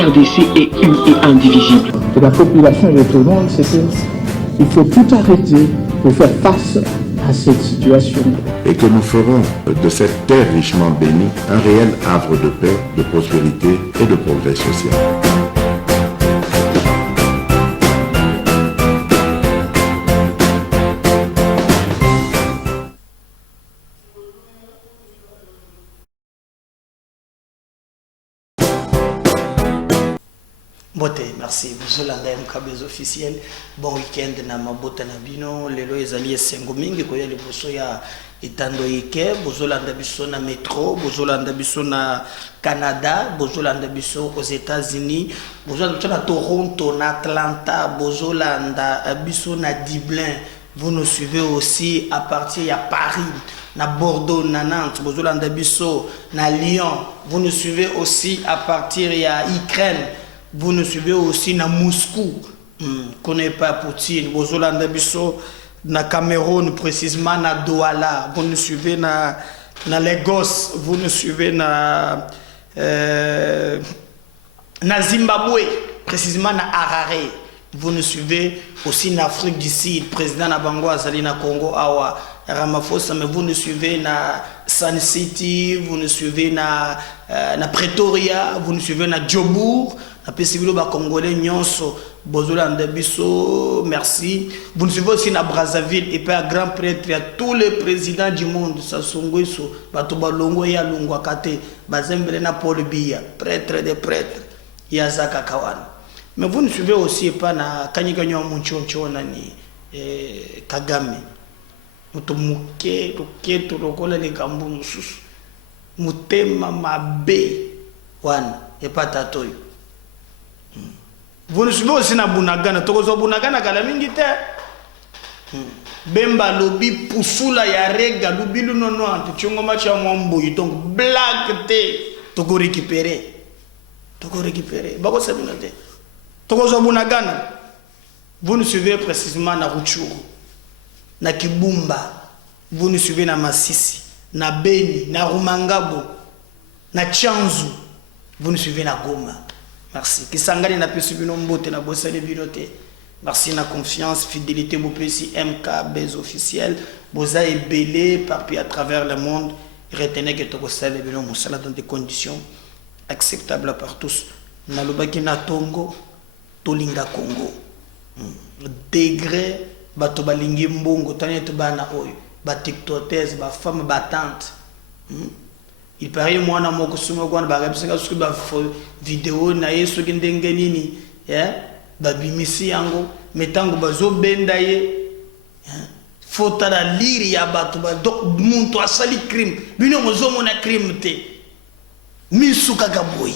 RDC est une et indivisible. Et la population et tout le monde, c'est qu'il faut tout arrêter pour faire face à cette situation. Et que nous ferons de cette terre richement bénie un réel havre de paix, de prospérité et de progrès social. Bote, merci. Vous avez un officiel. Bon week-end na mabota na bino. Lelo ezali esengo mingi koya liboso ya itando ike. Bozolanda biso na métro. Bozolanda biso na Canada. Bozolanda biso aux États-Unis. Bozolanda biso na Toronto, na Atlanta. Bozolanda biso na Dublin. Vous nous suivez aussi à partir de Paris, na Bordeaux, na Nantes. Bozolanda biso na Lyon. Vous nous suivez aussi à partir de Ukraine. Vous nous suivez aussi na Moscou, connaît pas Poutine. Bozolanda biso na Cameroun, précisément na Douala. Vous nous suivez na Lagos. Vous nous suivez na Zimbabwe, précisément na Harare. Vous nous suivez aussi en Afrique du Sud, président na Bango Azali na Congo Awa Ramaphosa, mais vous nous suivez na Sun City, vous nous suivez na Pretoria, vous nous suivez na Djobour. Congolais nyonso bozolanda biso, merci. Vous nous suivez aussi na Brazzaville et puis à grand prêtre à tous les présidents du monde Sassou Nguesso bato balongo ya lungwa kate bazembele na Paul Biya, prêtre des prêtres Yazaka Kawana. Mais vous nous suivez aussi pas na Kanyika Nyo Munchoncho nani Kagame muto muke to lokola le kambu mususu mutema mabe wana et pas tatoyo. Vous nous suivez aussi na Bunagana. Tokozo Bunagana kala mingi te. Bemba lobi pusula ya rega lubilu nono ante chongo macha mwambo donc blague te toko récupérer. Bako sabina te. Tokozo Bunagana. Vous nous suivez précisément na Rutshuru, na Kibumba. Vous nous suivez na Masisi, na Beni, na Rumangabo, na Tchanzu. Vous nous suivez na Goma. Merci. Kisangani na pesu bino mbote na bosale binote. Merci na confiance, fidélité mo pesi MK Bez officiel. Boza est belé partout à travers le monde. Retenez que toko sale bino mosala dans des conditions acceptables par tous. Na lobaki na Tongo, tolinga Congo. Degré bato balingi mbongo taneto bana oyo, ba tiktokers, ba femme battante. Il paraît moi na moko sumo kwa ba rabisanga suki ba vidéo na yeso kindenge nini ba bimisi yango metango bazo benda ye fota la liri ya batu ba do muntu asali crime bino mozo mona crime te misuka gaboyi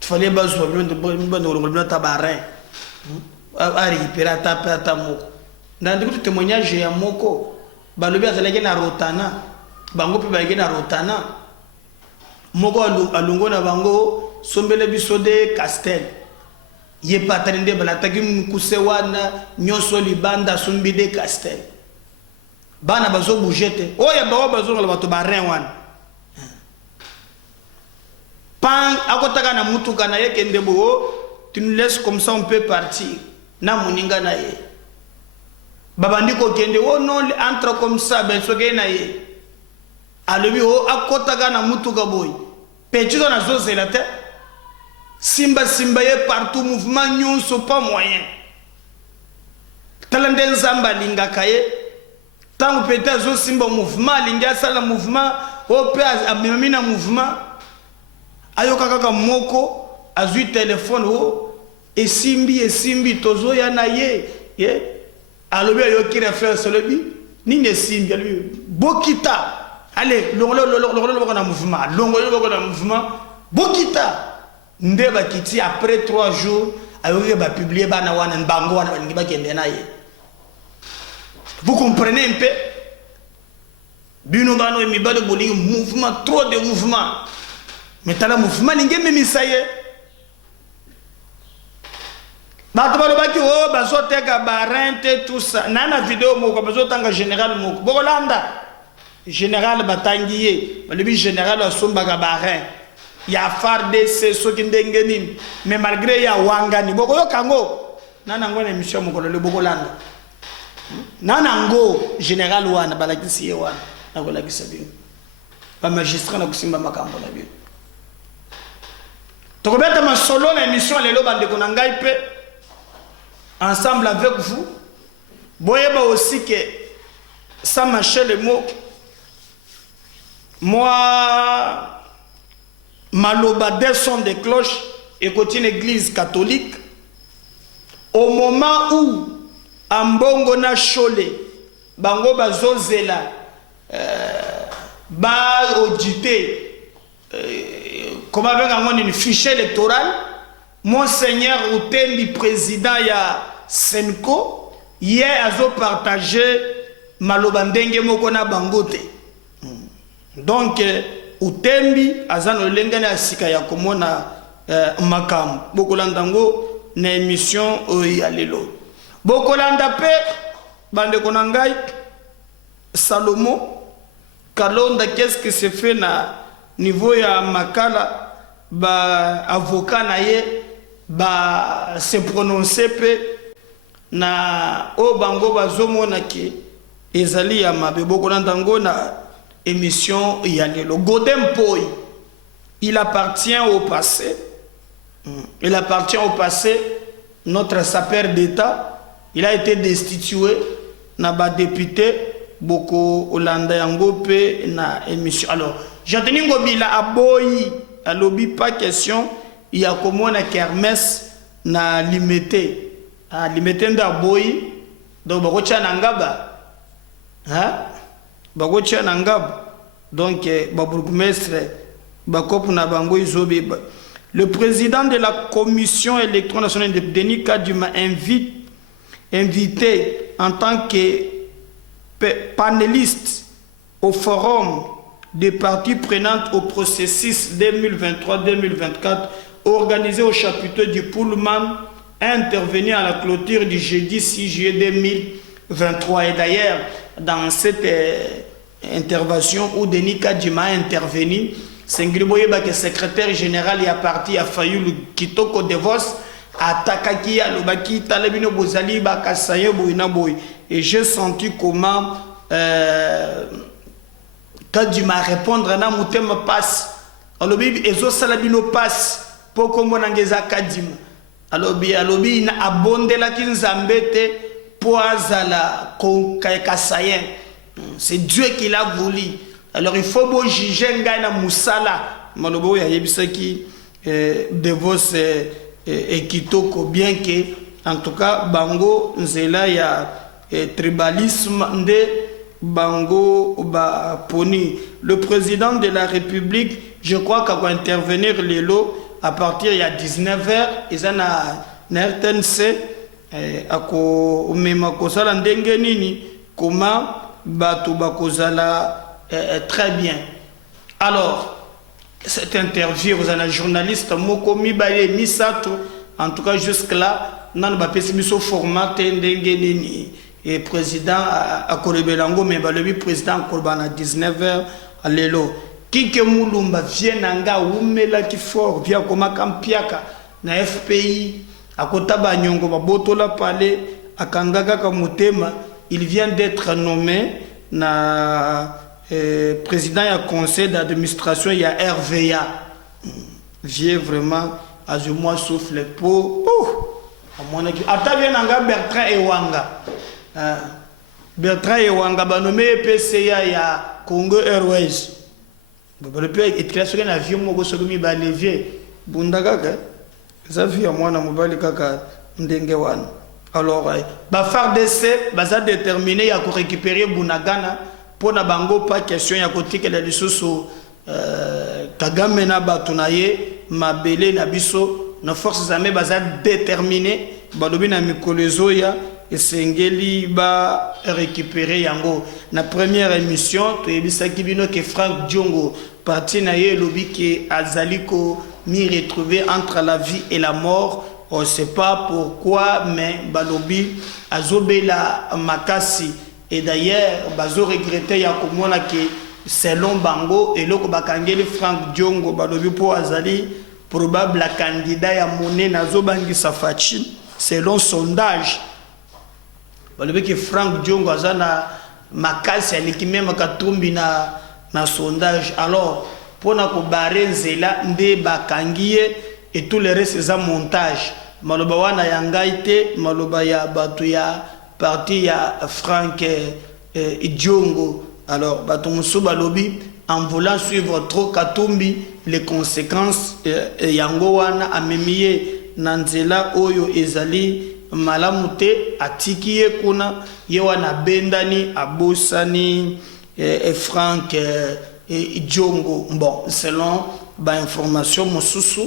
fallait bazo bino ngolona tabarin ari pirata pata moko ndandi témoignage ya moko balobi azalaki na rotana bango pe bayaki na rotana moko alungo na bango sombele biso de Castel ye patani nde balataki mukuse wana nyonso libanda sombi de Castel bana bazo bougete oya bawo bazo ngala bato barin wana pan akotaka na mutuka na ye kende bo tu nous laisses comme ça on peut partir na muninga na ye babandi ko kende o non entre comme ça ben soke na ye alobi o akotaka na mutuka boy petito na zozela te simba ye partout mouvement nyonso pas moyen talande nzamba lingaka ye tango peta zo simba mouvement linga sala mouvement o pe amemi na mouvement ayoka kaka moko azui téléphone o esimbi tozo ya na ye alobi ayoki référence lobi nini esimbi alobi bokita allez longolo na mouvement bokita nde bakiti après 3 jours ayoki ba publier bana wana mbango wana balingi bakende na ye. Vous comprenez un peu bino bano mibale bolingi mouvement, trop de mouvement, mais tala mouvement ninge memisaye bato balobaki o bazoteka barente tout ça nana vidéo moko bazotanga général moko bokolanda général batangi ye balobi général asombaka barin ya FARDC soki ndenge nini mais malgré ya wangani boko yo kango nana ngo na émission mokolo le boko landa nana ngo général wana balakisi ye wana na kolakisa bino ba magistrat na kusimba makambo na bino tokobeta masolo na émission lelo bandeko na ngai pe ensemble avec vous boyeba aussi que sans mâcher les mots moi maloba des sons de cloches et côté une église catholique au moment où ambongo na chole bango bazozela ba audité comment avec une fichier électoral monseigneur Utembi président ya Senko hier azo partager maloba ndenge moko na bangote donc Utembi azano lengana asika ya komona makam bokolanda ngo na émission ya lelo bokolanda pe bande konangai Salomo Kalonda qu'est-ce que se fait na niveau ya makala ba avocat na ye ba se prononcer pe na o bango bazomona ki ezali ya mabe bokolanda ngo na émission Yalelo. Godem Poi, il appartient au passé. Il appartient au passé. Notre sapeur d'État, il a été destitué. Naba député, Boko Olanda Yangope, na émission. Alors, j'attends Ngobila Aboyi, à lobby, pas question. Il y a comme on a kermesse na limité. Limité d'Aboyi. Donc, Barocha Nangaba. Hein? Bagotia Nangab, donc le président de la commission électorale nationale de Denis Kadima invité en tant que panéliste au forum des parties prenantes au processus 2023-2024 organisé au chapiteau du Pullman a intervenu à la clôture du jeudi 6 juillet 2023 et d'ailleurs dans cette intervention où Denis Kadima a intervenu, c'est que secrétaire général est parti à Fayoul Kitoko Devos, à Takaki, à Lobaki, Talabino Bozali, Bakasaye, Boinaboy. Et j'ai senti comment Kadima répondre à Namoutem passe. Alors, Ezo Salabino passe pour qu'on ait Kadima. Alors, il a abondé la Kinzambete. C'est Dieu qui l'a voulu. Alors il faut bon juger Ngaina Moussala. Malobo ya yebisaki Devos et Kitoko bien que en tout cas bango nzela ya tribalisme nde bango ba poni. Le président de la République, je crois qu'il va intervenir lelo à partir il y a 19h ils en a RTNC ako mema kozala ndenge nini comment batu bakozala très bien. Alors cette interview vous avez un journaliste mokomi baye misato en tout cas jusque là nan ba pesibiso format ndenge nini et président akolebelango mais balobi président kolbana 19h alelo kike mulumba vienanga umela ki fort via koma kampiaka na FPI akotaba nyongo babotola pale akangaka kamutema il vient d'être nommé na président ya conseil d'administration ya RVA vie vraiment à moi souffle pour ata bien nanga Bertrand Ewanga ba nommé PCA ya Congo Airways le pays est classé dans avion moko sokomi ba levier bundaka ça vie à moi na mobali kaka ndenge wana. Alors ba FARDC baza déterminé ya ko récupérer Bunagana pour na bango pas question ya ko tikela lisusu Kagame na batunaye mabele na biso na forces armées baza déterminé balobi na mikolezo ya esengeli ba récupérer yango. Na première émission to yebisaki bino que Frank Diongo parti na ye lobi ke azaliko mi retrouver entre la vie et la mort. On ne sait pas pourquoi, mais balobi azobela makasi. Et d'ailleurs bazo regretter ya komona ke selon bango eloko bakangeli Frank Diongo balobi po azali probable candidat ya monnaie nazobangisa Faci selon sondage balobi que Frank Diongo azana makasi aliki même katumbi na sondage. Alors pona ko barrer nzela nde bakangiye et tout le reste c'est un montage. Maloba wana ya ngai te, maloba ya batu ya parti ya Frank Diongo. Alors batu musu balobi en voulant suivre trop Katumbi les conséquences yango wana amemiye na nzela oyo ezali malamu te atiki ye kuna ye wana bendani abosani Frank Diongo. Bon, selon ba information mosusu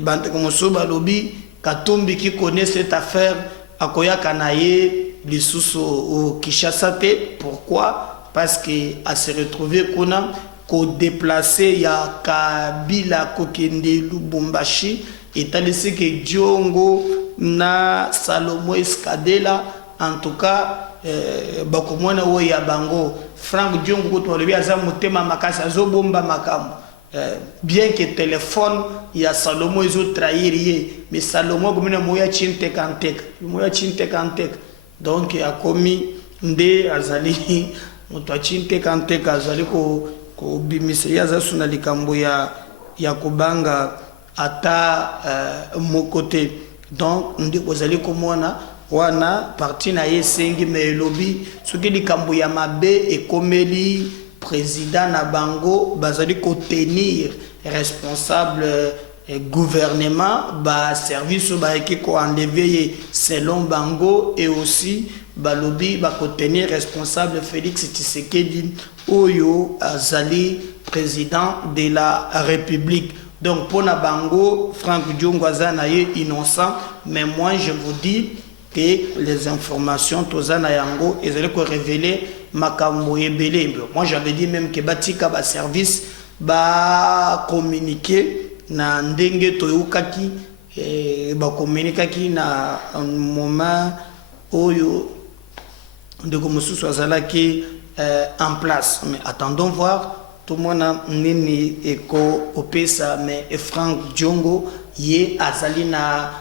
bande mosusu balobi Katumbi qui connaît cette affaire akoya kanaye lisusu au Kinshasa te. Pourquoi? Parce que a se retrouver kuna ko déplacer ya Kabila kokende Lubumbashi etalisi que Diongo na Salomo Escadela en tout cas bakomona wo ya bango Frank Diongo ko to lebi aza motema makasi azobomba makambo. Bien que téléphone il y a Salomo ils ont trahi mais Salomo comme moya chinte kantek donc a commis nde azali moto chinte kantek azali ko bimise ya zasuna likambo ya kubanga ata mon côté. Donc ndi ozali komona wana parti na yesengi me lobby soki likambo ya mabe ekomeli président na bango bazali ko tenir responsable gouvernement ba service ba ko enlever selon bango et aussi ba lobby ba ko tenir responsable Félix Tshisekedi oyo azali président de la République. Donc pour na bango Frank Diongo azana ye innocent, mais moi je vous dis que les informations tozana yango ezali ko révéler makambo ebele. Moi j'avais dit même que batika ba service ba communiquer na ndenge toyokaki ba communiquer na moment oyo ndeko mususu azalaki en place. Mais attendons voir tout le monde nini eko opesa mais Frank Diongo ye azali na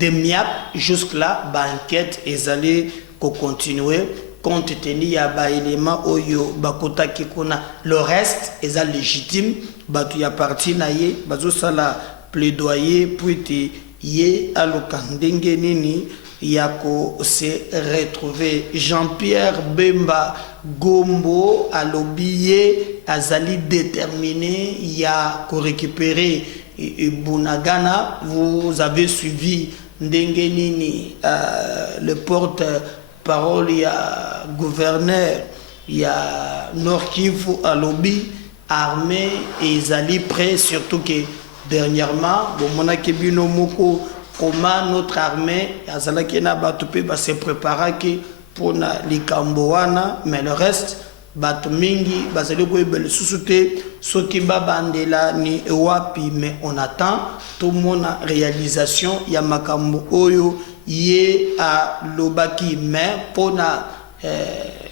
demiap jusque là ba enquête ezali ko continuer compte tenu ya ba élément oyo bakota kikuna. Le reste est légitime batu ya parti na ye bazo sala plaidoyer pour te ye alokandenge nini yako se retrouver. Jean-Pierre Bemba Gombo alobiye azali déterminé ya ko récupérer Bunagana. Vous avez suivi ndenge nini le porte-parole ya gouverneur ya Nord Kivu alobi armée et ezali prêt, surtout que dernièrement bon mona kebino moko comment notre armée azalaki na batu pe ba se préparer que pour na likambo wana. Mais le reste batu mingi bazali ko ebele susute soki babandela ni wapi. Mais on attend tout mon réalisation ya makambo oyo ye a lobaki. Mais pona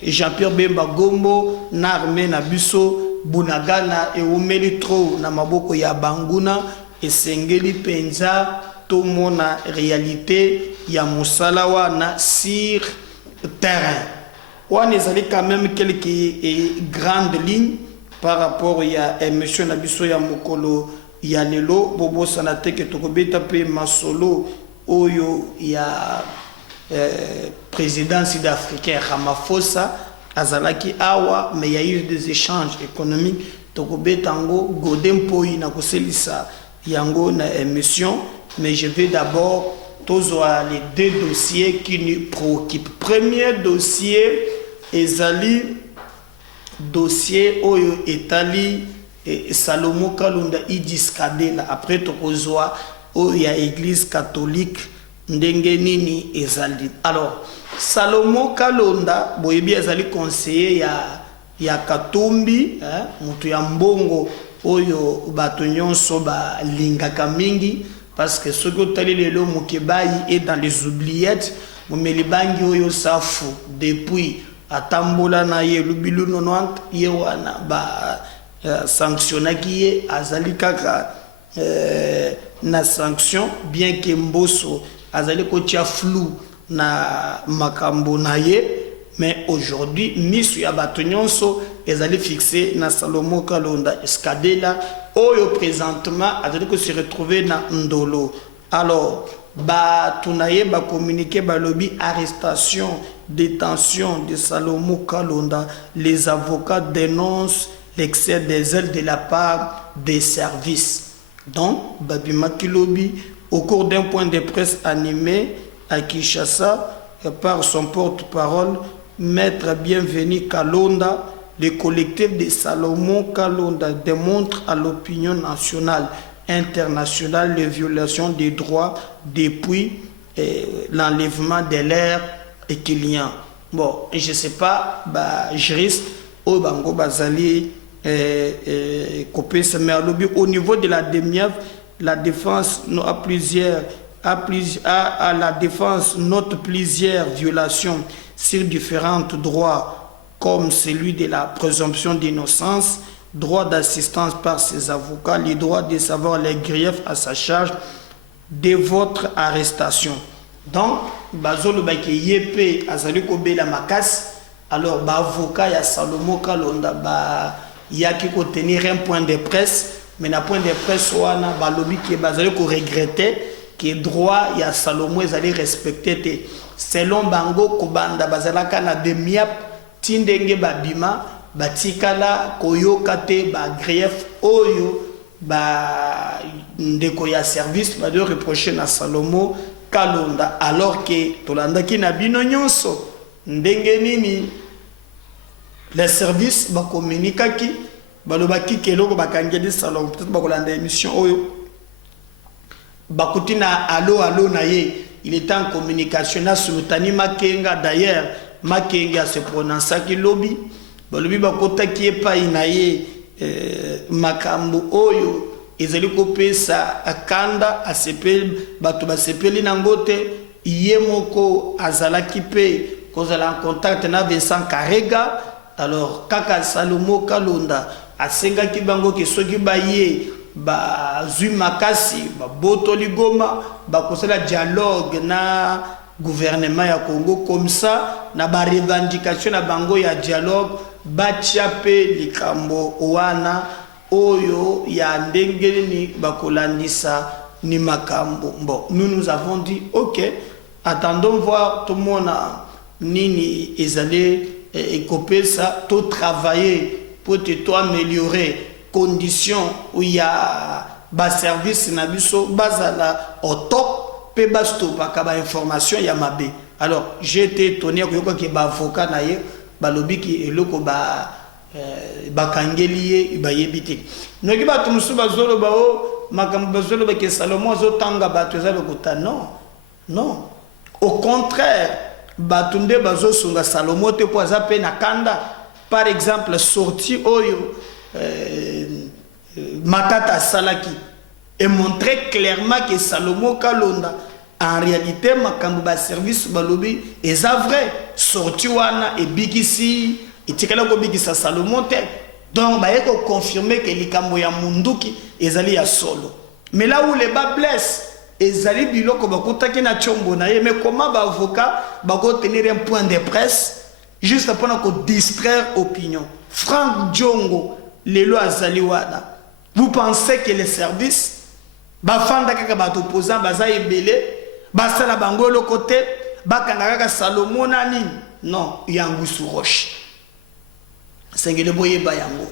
Jean-Pierre Bemba Gombo na armée na biso Bunagana e umeli trop na maboko ya banguna esengeli penza tout mon réalité ya musala wana sur terrain. On est quand même quelques grandes lignes par rapport à émission Nabiso ya mokolo ya lelo bobo sanate que tokobeta pe masolo oyo ya président sud-africain Ramaphosa azalaki awa. Mais il y a eu des échanges économiques tokobeta ngo godempo na koselisa yango na émission. Mais je vais d'abord tous les deux dossiers qui nous préoccupent. Premier dossier ezali dossier oyo etali Salomo Kalonda Idiskadela. Après tokozwa oyo ya église catholique ndenge nini ezali. Alors Salomo Kalonda boyebi ezali conseiller ya Katumbi mutu ya mbongo oyo bato nyonso ba lingaka mingi. Parce que ce que tu lelo Mukebayi est dans les oubliettes, Mumelibangi oyo safu depuis atambola na ye lubilu 90 ye wana ba sanctionnaki ye azali kaka na sanction bien que mboso azali kotia flou na makambo na ye, mais aujourd'hui misu ya bato nyonso ezali fixé na Salomo Kalonda Escadela oyo présentement azali ko se retrouver na Ndolo. Alors ba tunaye ba communiquer ba lobby arrestation détention de Salomo Kalonda. Les avocats dénoncent l'excès des ailes de la part des services. Donc Babimaki lobby au cours d'un point de presse animé à Kinshasa par son porte-parole Maître Bienvenu Kalonda, le collectif de Salomon Kalonda démontre à l'opinion nationale internationale les violations des droits depuis l'enlèvement de l'air et client. Bon, et je sais pas, juriste au Bango Bazali au niveau de la DEMIAF, la défense la défense note plusieurs violations sur différents droits comme celui de la présomption d'innocence, droit d'assistance par ses avocats, le droit de savoir les griefs à sa charge de votre arrestation. Donc, bazolo ba ke yepe azali ko bela makas, alors ba avocat ya Salomo Kalonda ba yaki ko tenir un point de presse, mais na point de presse wana ba lobi ke bazali ko regretter que droit ya Salomo ezali respecté selon bango kobanda bazalaka na demiap tindenge babima batikala koyoka te ba grief oyo ba ndeko ya service ba de reprocher na Salomo Kalonda, alors que tolanda ki na bino nyonso ndenge nini les services ba communiquaki balobaki keloko bakangeli Salomo peut-être bakolanda émission oyo bakutina allo na ye, il était en communication na Sultani Makenga. D'ailleurs Makenga se prononça ki lobby balobi bakota ki epa inaye makambo oyo ezali kopesa akanda asepeli bato basepeli nangote iye moko azalaki pe kozala en contact na Vincent Karega. Alors kaka Salomo Kalonda asengaki bango ke soki baye ba zui makasi ba botoli goma ba kosala dialogue na gouvernement ya Congo, comme ça na ba revendication na bango ya dialogue ba tiape likambo wana oyo ya ndenge ni bakolandisa ni makambo. Bon, nous avons dit ok, attendons voir tout le monde nini ezale écoper ça, tout travailler pour te améliorer conditions où il y a bas service na biso bazala au top pe basto pa ka ba information ya mabe. Alors j'ai été étonné que ba avocat na ye balobi ki eloko ba bakangeli ba yebite no ki ba tumusu bazolo ba o makambo bazolo ba ke Salomo zo tanga ba teza lokuta. Non, au contraire batunde bazo sunga Salomo te po za pe na kanda. Par exemple sorti oyo Matata Salaki et montrer clairement que Salomo Kalonda en réalité makambo ba service balobi eza vrai sorti wana et bikisi et tikala ko bikisa Salomo te. Donc ba yeko confirmer que likambo ya munduki ezali ya solo. Mais là où les bas blessent ezali biloko bakutaki na chombo na ye, mais comment ba avocat ba ko tenir un point de presse juste pour distraire l'opinion. Franck Djongo, les lois Zaliwada. Vous pensez que les services, Bafanda kaka opposant, baza ebele, basala bango le côté, bakanga Salomon nani? Non, yangu sous roche. C'est que le boye ba yango.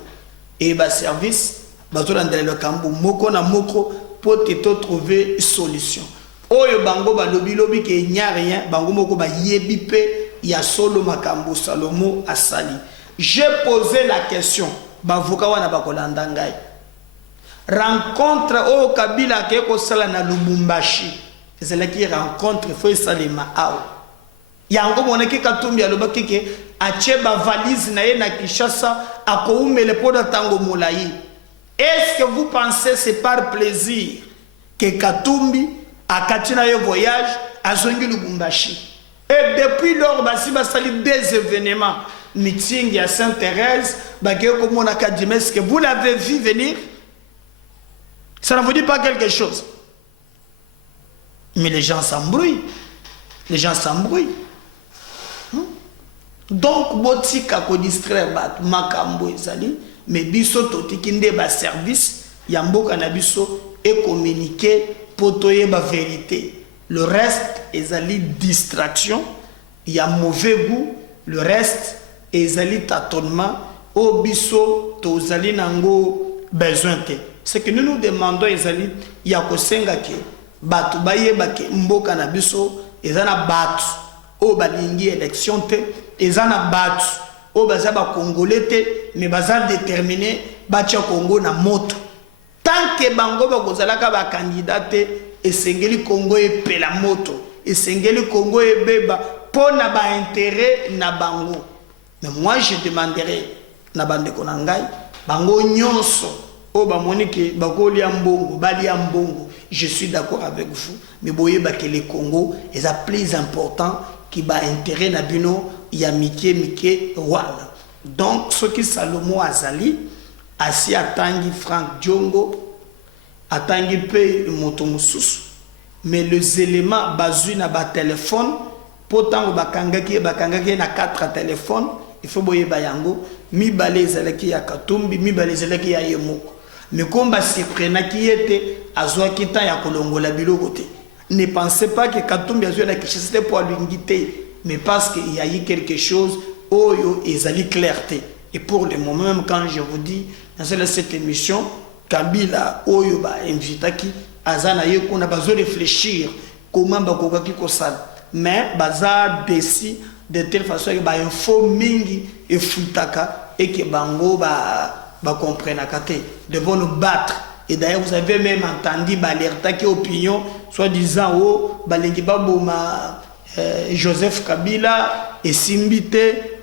Et ba service, bazola ndele le kambu moko na moko pour te trouver solution. Oyo bango ba lobi ke nya rien, bango moko ba yebi pe. Il y a solo makambo Salomo asali. J'ai posé la question. Bavoka wana bakolanda ngai. Rencontre au Kabila ke sala na Lubumbashi. C'est là qui rencontre faut salima ao. Yango monaki katumbi alobaki ke ache ba valise na ye na Kinshasa akoumele poda tango molai. Est-ce que vous pensez c'est par plaisir que Katumbi akatina yo voyage à Zongi Lubumbashi? Et depuis lors, si ça des événements, meeting à Sainte-Thérèse, comme on a dit, est-ce que vous l'avez vu venir? Ça ne vous dit pas quelque chose. Mais les gens s'embrouillent. Les gens s'embrouillent. Donc, botika ko distraire bat makambo ezali, mais biso totiki nde ba service ya mboka na biso et communiquer pour toyer ba vérité. Le reste ezali distraction, il y a mauvais goût, le reste ezali tâtonnement, au biso tozali nango besoin te. Ce que nous nous demandons ezali ya kosenga ke batu bayeba ke mboka na biso ezana batu o balingi élection te, ezana batu o baza ba congolais te, mais baza déterminé batia Congo na moto. Tant que bango ba kozalaka ba candidat te, esengeli Congo epela moto, esengeli Congo ebeba pona ba intérêt na bango. Mais moi je demanderai na bande konangai bango nyonso o ba monike bakoli ambongo bali ambongo. Je suis d'accord avec vous, mais boyeba que le Congo est plus important qui ba intérêt na bino ya mike wana. Donc ce qui Salomo azali asi atangi Frank Diongo atangi pe moto mususu, mais les éléments bazui na ba téléphone potango bakangaki na 4 téléphones, il faut boyeba yango mi balezalaki ya Katumbi mi balezalaki ya Yemoko. Mais comme si prenaki était azwa kita ya kolongola biloko te. Ne pensez pas que Katumbi azwa la kichiste pour l'unité, mais parce qu'il y a eu quelque chose oyo ezali clarté. Et pour le moment même quand je vous dis dans cette émission Kabila oyo ba invitaki azana ye qu'on a besoin de réfléchir comment ba kokaki ko sala. Mais baza desi de telle façon que ba info mingi et futaka et que bango ba comprennent devons nous battre. Et d'ailleurs vous avez même entendu l'alerta qui opinion soit disant oh balengi baboma Joseph Kabila et Simbite.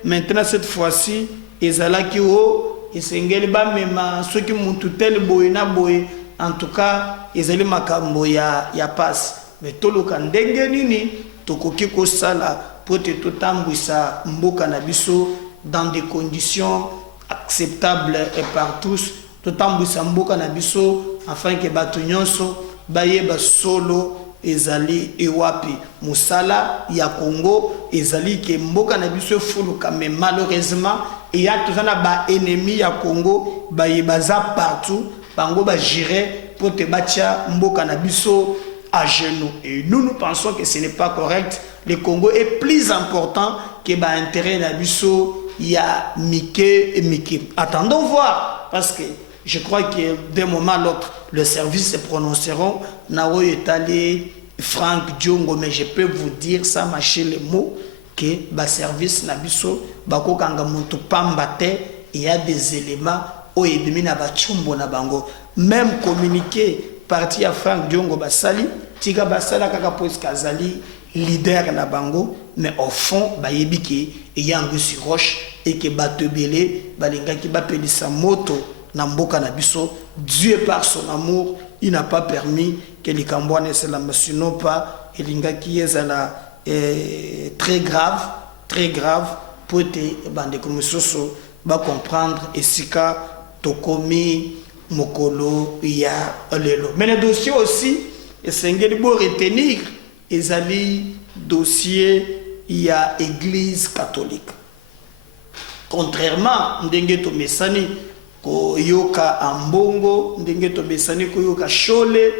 Maintenant cette fois-ci ezalaki o esengeli ba mema ceux qui mututel boyena boy, en tout cas ezali makambo ya passe. Mais toloka ndenge nini tokoki ko sala pour te totambwisa mboka na biso dans des conditions acceptable et par tous, tout en Bussamboka Nabiso, afin que Batunyonso, Bayeba Solo, Ezali, Ewapi, Moussala, Ya Congo, Ezali, que Mboka Nabiso Fuluka, mais malheureusement, il y a tout un ennemi à Congo, Bayebaza partout, Bango ba gérer pour te battre Mboka Nabiso à genoux. Et nous pensons que ce n'est pas correct. Le Congo est plus important que l'intérêt Nabiso. Il y a Mickey et Mickey. Attendons voir, parce que je crois que d'un moment à l'autre, le service se prononceront. Nao est allé, Frank Diongo, mais je peux vous dire, sans mâcher les mots, que le service Nabiso, Bako Kangamuntu Pambate, il y a des éléments où il y a des même communiqué, parti à Frank Diongo Basali, Tiga Basala Kakapois Kazali, leader na bango, mais au fond bayebiki et y a un sur roche et que batebele balinga qui bapeli sa moto na mboka na biso. Dieu par son amour il n'a pas permis que les Cambouanes se la sinon pas et linga qui est là très grave pour te bande comme soso ba comprendre et sika tokomi mokolo ya lelo. Mais le dossier aussi et sengeli bo retenir ezali dossier il y a église catholique. Contrairement ndenge to mesani ko yoka ambongo, ndenge to mesani ko yoka shole,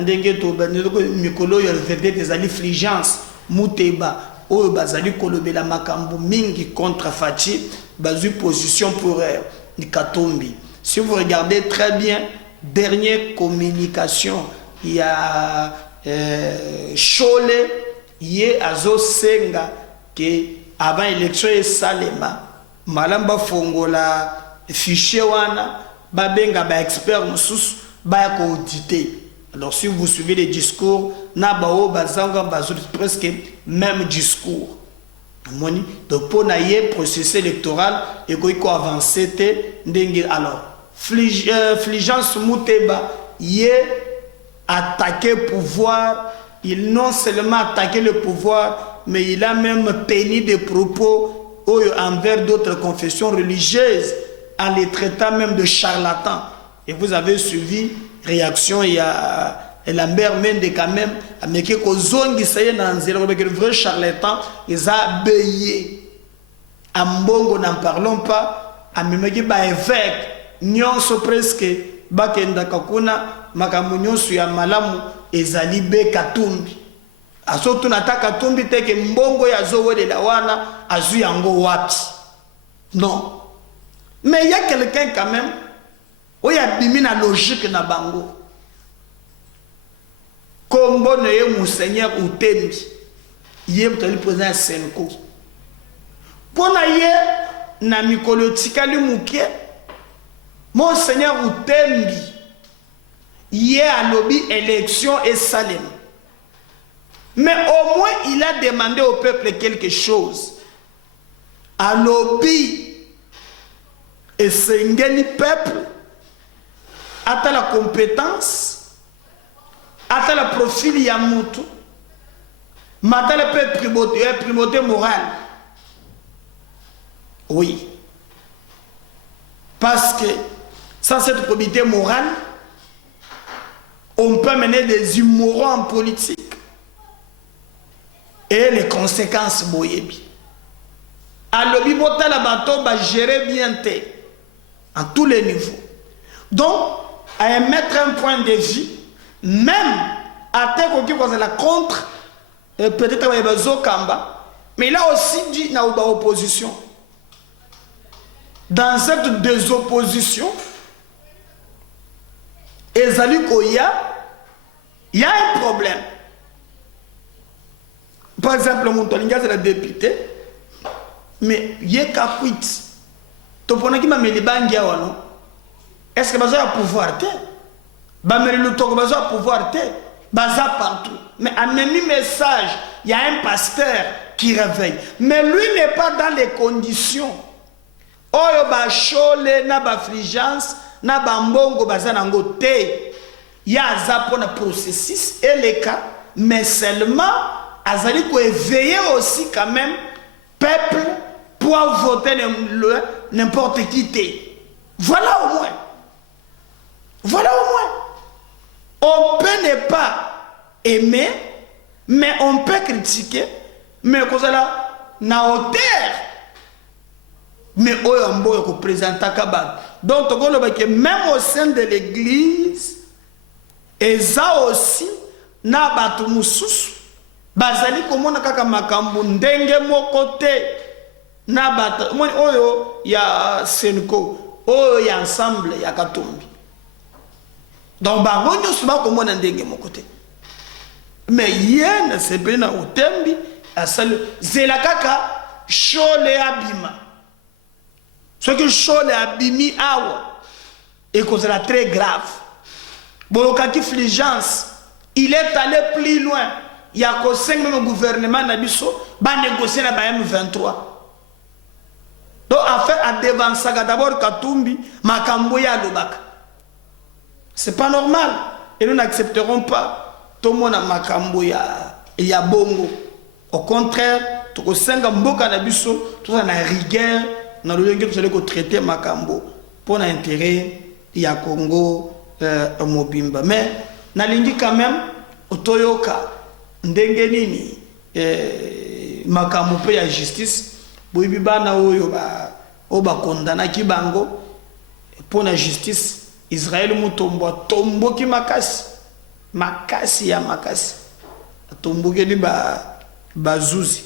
ndenge to baniko mikolo ya vedette ezali fligence muteba oyo bazali kolobela makambo mingi contre Fachi bazu position pour Katumbi. Si vous regardez très bien dernière communication il y a Chole ye azo senga que avant élection et Salema malamba fongola fichier wana babenga ba expert musus ba ko auditer. Alors si vous suivez les discours na bao bazanga bazo presque même discours moni donc pour naie processus électoral et ko avancer te ndenge. Alors Fligence Muteba ye attaquer pouvoir. Il non seulement attaqué le pouvoir, mais il a même tenu des propos envers d'autres confessions religieuses en les traitant même de charlatans. Et vous avez suivi réaction, il y a Lambert Mende quand même, mais qui le vrai charlatan, ils ont béyé. À Mbongo, n'en parlons pas, à Mimeki ba évêque, nyonso presque, bakenda kakuna, makamunyo suya malamu, ezali be katumbi. Asotu nata katumbi teke Mbongo ya zowe de la wana, azu yango wapi. Non. Mais il y a quelqu'un quand même, où il y a bimi na logique na bango. Kombo ne ye Monseigneur Utembi, yé mtali président Senko. Pona ye na mikolo tikali muke, Monseigneur Utembi, yé a lobby élection et Salem. Mais au moins il a demandé au peuple quelque chose. A lobby et sengeli peuple, à la compétence, à le profil Yamutu, à la primauté morale. Oui. Parce que sans cette probité morale, on peut mener des immoraux en politique. Et les conséquences, boyebi. Alors, bibota la bateau va gérer bien en tous les niveaux. Donc, à mettre un point de vue, même à terre qui est la contre, peut-être avec Zokamba, mais il a aussi dit dans l'opposition. Dans cette désopposition, il y a un problème. Par exemple, Montolinga, c'est la députée, mais il y a qu'à quitter. Tu penses qu'il m'a mis les banques, non? Est-ce que besoin de pouvoir te? Bameli Toko besoin de pouvoir te? Baza partout. Mais à même message, il y a un pasteur qui réveille. Mais lui n'est pas dans les conditions. Oyo ba chole na ba frigance na ba mbongo baza nango te. Il y a un processus et les cas, mais seulement azali ko éveiller aussi quand même peuple pour voter n'importe qui te. Voilà au moins. Voilà au moins. On peut ne pas aimer, mais on peut critiquer, mais comme ça, na hauteur. Mais oyambo yoko présenta kabak. Donc, même au sein de l'église, et ça aussi, na batu mususu, bazali komona kaka makambu ndenge mokote, na batu, oyo ya Senko, oyo ya ensemble ya Katumbi. Donc, bangonyo souvent komona ndenge mokote. Mais yen c'est bien na Utembi, asali zela kaka chole abima. Ce que chole abimi awa et que c'est très grave. Bolokaki fligence, il est allé plus loin. Il y a que 5 le gouvernement nabiso ba négocier na ba M23. Donc affaire à devant ça d'abord Katumbi makambo ya lobaka. C'est pas normal et nous n'accepterons pas tout le monde a makambo ya bongo. Au contraire, tout ko senga mboka na biso tout ça na rigueur na lolenge tout ça ko traiter makambo pour l'intérêt ya Congo mobimba. Mais na lingi quand même otoyoka ndenge nini makambo pe ya justice boyibi bana oyo ba condamna ki bango pour la justice. Israël mutombo tombo ki makasi ya makasi tombo ke ni bazuzi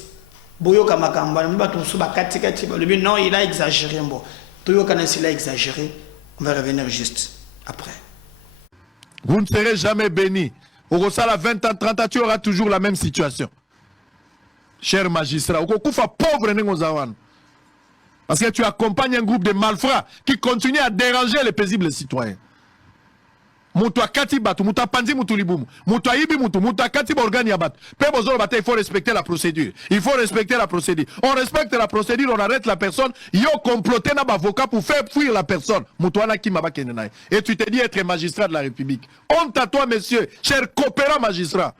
boyoka makamba ni bato so bakati kati ba lebi non il a exagéré bon toyoka na s'il a exagéré on va revenir juste après. Vous ne serez jamais béni. Au Rosala 20 ans 30 ans tu auras toujours la même situation. Cher magistrat, au kufa pauvre nengozawan. Parce que tu accompagnes un groupe de malfrats qui continue à déranger les paisibles citoyens. Moutoua kati batu, moutoua panzi moutou liboum, moutoua ibi moutou, moutoua kati borgani abat. Il faut respecter la procédure. Il faut respecter la procédure. On respecte la procédure, on arrête la personne. Yo comploté n'a pas avocat pour faire fuir la personne. Moutoua na ki mabakenenai. Et tu te dis être magistrat de la République. Honte à toi, monsieur, cher coopérant magistrat.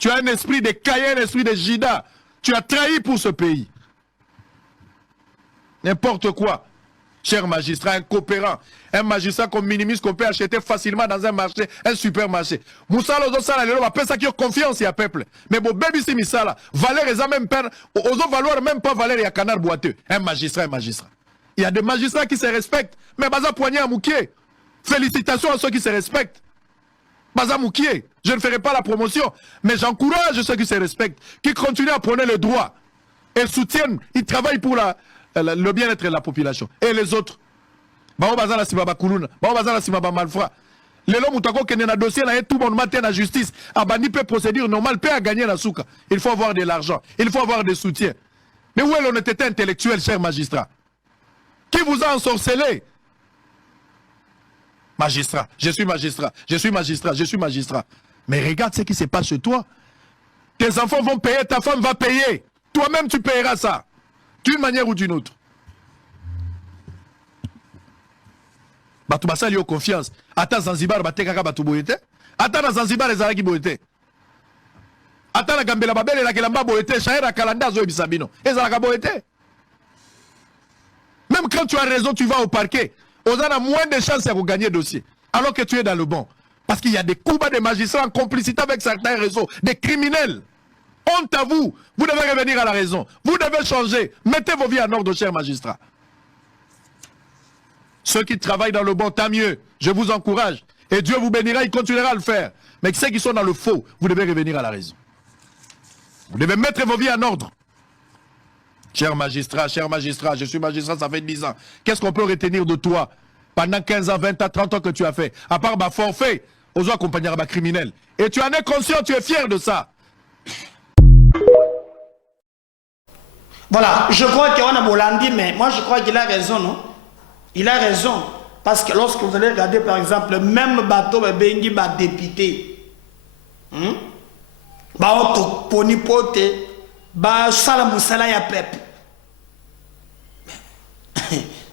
Tu as un esprit de Caïn, un esprit de Jida. Tu as trahi pour ce pays. N'importe quoi. Cher magistrat, un coopérant, un magistrat qu'on minimise, qu'on peut acheter facilement dans un marché, un supermarché. Moussa Lozo Sala, les gens ça qui ont confiance, il y a peuple. Mais bon, baby si misala, valeur, ils ont même pas, osons valoir même pas valeur, il y a canard boiteux. Un magistrat, un magistrat. Il y a des magistrats qui se respectent. Mais Baza Poignet à Moukié. Félicitations à ceux qui se respectent. Baza Moukié. Je ne ferai pas la promotion, mais j'encourage ceux qui se respectent, qui continuent à prôner le droit et soutiennent, ils travaillent pour le bien-être de la population. Et les autres, Bao Bazala Sibaba Koulouna, Bao Bazala Sibaba Malfra. Les gens qui ont un dossier, tout le monde matin la justice, Abani peut procédure normale, peut gagner la souka. Il faut avoir de l'argent, il faut avoir des soutiens. Mais où est l'honnêteté intellectuelle, cher magistrat? Qui vous a ensorcelé? Magistrat, je suis magistrat, je suis magistrat, je suis magistrat. Mais regarde ce qui se passe chez toi. Tes enfants vont payer, ta femme va payer. Toi-même, tu payeras ça. D'une manière ou d'une autre. Batubasa lui a confiance. Attends Zanzibar, Batekaka Batuboyete. Attends Zanzibar, les Araki Boyete. Attends la Gambela Babel et la Kelamba Boyete. Shaira Kalanda Zoe Bisabino. Et Zalaka Boyete. Même quand tu as raison, tu vas au parquet. On a moins de chances de gagner le dossier. Alors que tu es dans le bon. Parce qu'il y a des coups bas de magistrats en complicité avec certains réseaux. Des criminels. Honte à vous. Vous devez revenir à la raison. Vous devez changer. Mettez vos vies en ordre, chers magistrats. Ceux qui travaillent dans le bon, tant mieux. Je vous encourage. Et Dieu vous bénira, il continuera à le faire. Mais ceux qui sont dans le faux, vous devez revenir à la raison. Vous devez mettre vos vies en ordre. Cher magistrat, je suis magistrat, ça fait 10 ans. Qu'est-ce qu'on peut retenir de toi pendant 15 ans, 20 ans, 30 ans que tu as fait? À part ma forfait, aux autres accompagner ma criminel. Et tu en es conscient, tu es fier de ça. Voilà, je crois qu'on a Bolandi, mais moi je crois qu'il a raison, non? Il a raison. Parce que lorsque vous allez regarder, par exemple, le même bateau, Bengi va député. Ba auto ponipote, ba salamoussala ya pep.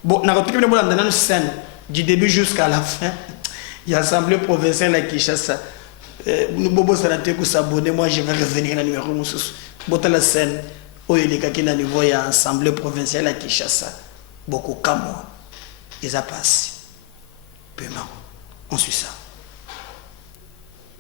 Bon, on a retrouvé le dans une scène du début jusqu'à la fin. Il y a l'Assemblée provinciale à Kinshasa. Nous bobo salaté s'abonner, moi je vais revenir à la numéro Moussous. Botte la scène où il est quelqu'un à niveau il y a l'Assemblée provinciale à Kinshasa. Beaucoup comme moi. Et ça passe. Paiement. On suit ça.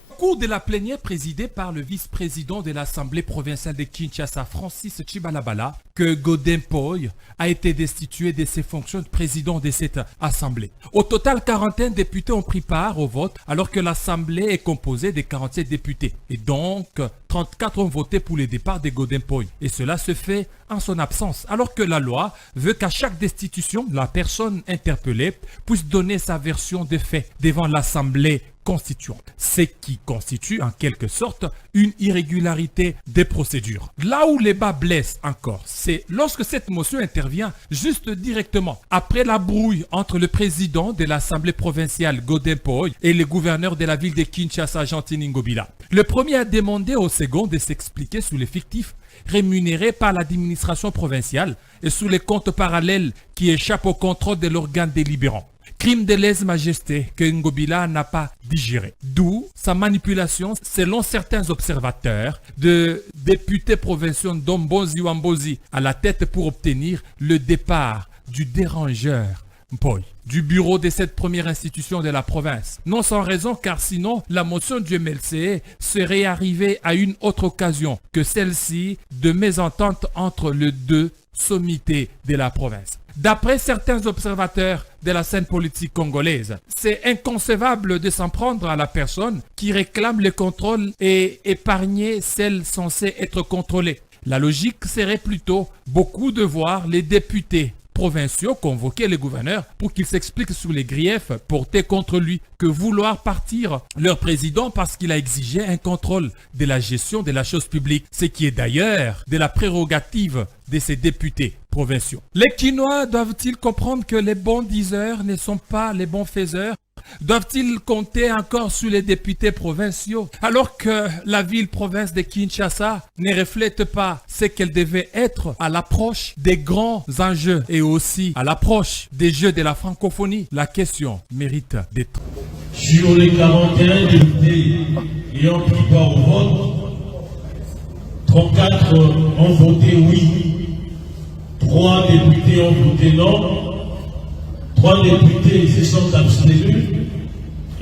Au cours de la plénière présidée par le vice-président de l'Assemblée provinciale de Kinshasa, Francis Chibalabala, que Godin Poy a été destitué de ses fonctions de président de cette assemblée. Au total, 41 députés ont pris part au vote, alors que l'assemblée est composée de 47 députés. Et donc, 34 ont voté pour le départ de Godin Poy. Et cela se fait en son absence, alors que la loi veut qu'à chaque destitution, la personne interpellée puisse donner sa version des faits devant l'assemblée constituante, ce qui constitue en quelque sorte une irrégularité des procédures. Là où les bas blessent encore, c'est lorsque cette motion intervient juste directement après la brouille entre le président de l'Assemblée provinciale Godin Poy et le gouverneur de la ville de Kinshasa, Jean-Tine Ngobila. Le premier a demandé au second de s'expliquer sur les fictifs rémunérés par l'administration provinciale et sous les comptes parallèles qui échappent au contrôle de l'organe délibérant. Crime de lèse-majesté que Ngobila n'a pas digéré. D'où sa manipulation, selon certains observateurs, de députés provinciaux d'Ombozi ou Ambozi à la tête pour obtenir le départ du dérangeur Mpoy du bureau de cette première institution de la province. Non sans raison, car sinon la motion du MLC serait arrivée à une autre occasion que celle-ci de mésentente entre les deux sommités de la province. D'après certains observateurs de la scène politique congolaise, c'est inconcevable de s'en prendre à la personne qui réclame le contrôle et épargner celle censée être contrôlée. La logique serait plutôt beaucoup de voir les députés provinciaux convoquer les gouverneurs pour qu'ils s'expliquent sur les griefs portés contre lui que vouloir partir leur président parce qu'il a exigé un contrôle de la gestion de la chose publique, ce qui est d'ailleurs de la prérogative de ces députés provinciaux. Les Quinois doivent-ils comprendre que les bons diseurs ne sont pas les bons faiseurs? Doivent-ils compter encore sur les députés provinciaux alors que la ville-province de Kinshasa ne reflète pas ce qu'elle devait être à l'approche des grands enjeux et aussi à l'approche des Jeux de la francophonie? La question mérite d'être. Sur les 41 députés ayant pris part au vote, 34 ont voté oui, 3 députés ont voté non, 3 députés se sont abstenus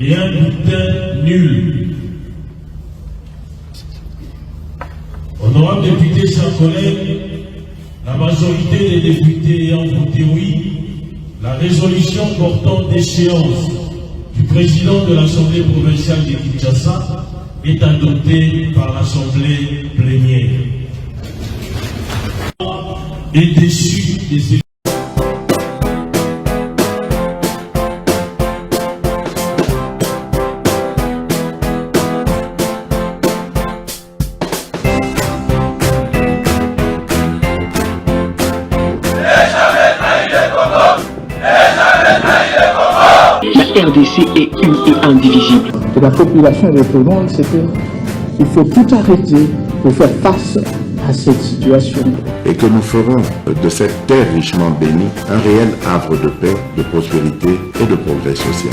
et un bulletin nul. Honorable député, chers collègues, la majorité des députés ayant voté oui, la résolution portant d'échéance du président de l'Assemblée provinciale de Kinshasa est adoptée par l'Assemblée plénière. Et déçu des La RDC est une et indivisible. Et la population répondante, c'est qu'il faut tout arrêter pour faire face à cette situation. Et que nous ferons de cette terre richement bénie un réel havre de paix, de prospérité et de progrès social.